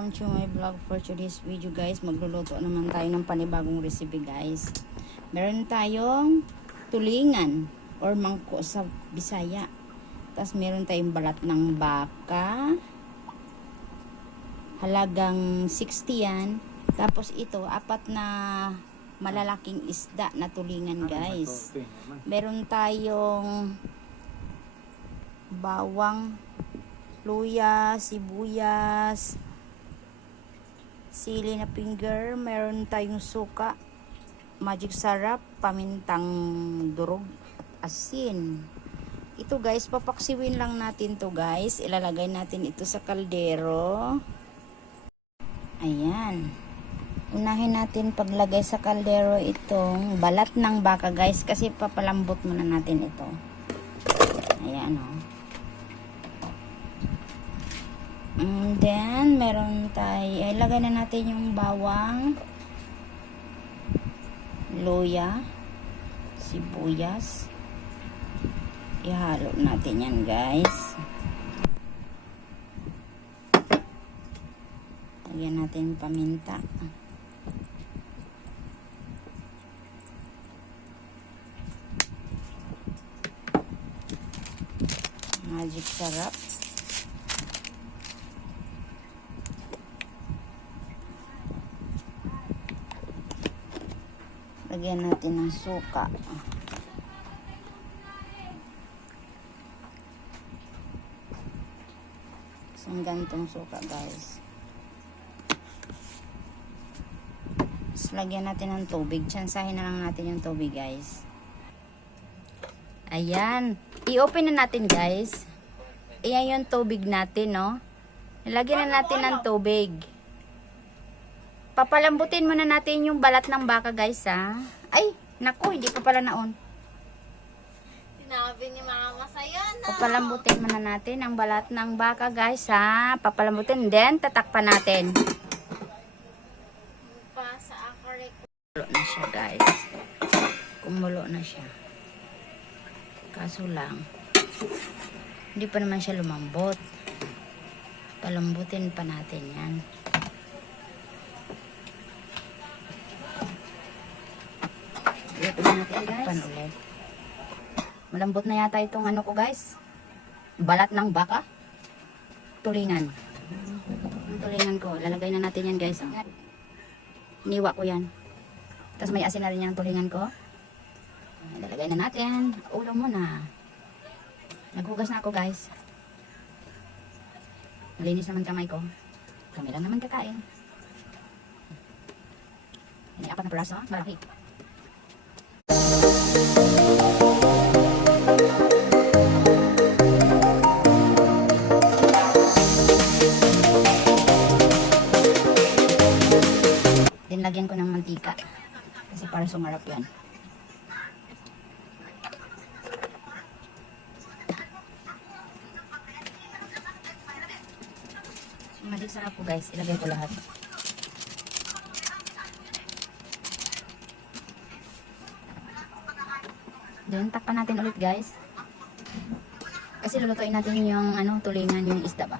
Welcome to my vlog for today's video, guys. Magluluto naman tayo ng panibagong recipe, guys. Meron tayong tulingan or mangko sa Bisaya. Tapos meron tayong balat ng baka. Halagang 60 yan. Tapos ito, 4 na malalaking isda na tulingan, guys. Meron tayong bawang, luya, sibuyas, sili na finger, meron tayong suka, magic sarap, pamintang durog, at asin. Ito, guys, papaksiwin lang natin to, guys. Ilalagay natin ito sa kaldero. Ayan. Unahin natin paglagay sa kaldero itong balat ng baka, guys, kasi papalambot muna natin ito. Ayan, o. And then, meron tayo, ilagay na natin yung bawang, luya, sibuyas. Ihalo natin yan, guys. Lagyan natin paminta. Magic sarap. Lagyan natin ng suka. Isang gantong suka, guys. Tapos lagyan natin ng tubig. Tsansahin na lang natin yung tubig, guys. Ayan. I-open na natin, guys. Ayan yung tubig natin, no? Lagyan na natin ng tubig. Papalambutin muna natin yung balat ng baka, guys, ha. Ay, naku, hindi pa pala naon. Sinabi ni Mama sa'yo na. Papalambutin muna natin ang balat ng baka, guys, ha. Papalambutin, then tatakpan natin. Pa sa akare ko. Kumulo na siya, guys. Kumulo na siya. Kaso lang, hindi pa naman siya lumambot. Palambutin pa natin yan. Pan ulit. Malambot na yata itong ano ko, guys. Balat ng baka. Tulingan. Tulingan ko. Lalagay na natin yan, guys. Niwa ko yan. Tapos may asin na rin yung tulingan ko. Lalagay na natin. Ulo muna. Naghugas na ako, guys. Malinis naman kamay ko. Kami lang naman kakain. Ini 4 na piraso. Malaki. Then lagyan ko ng mantika kasi para sumarap yan. Magic sarap po, guys, ilagay ko lahat. Then, takpan natin ulit, guys. Kasi lulutuin natin yung tulingan, yung isda ba.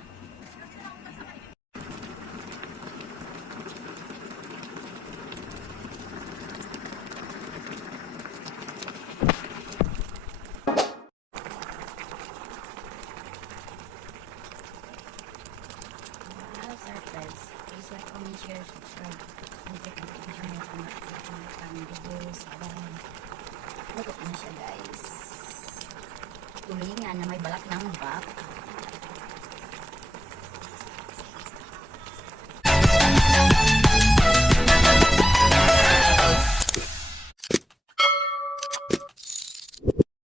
Hello, sir, friends. Please like, comment, share, subscribe. Please like, notification kung nakikita videos. Luto na siya, guys. Tulingan na may balat ng baka.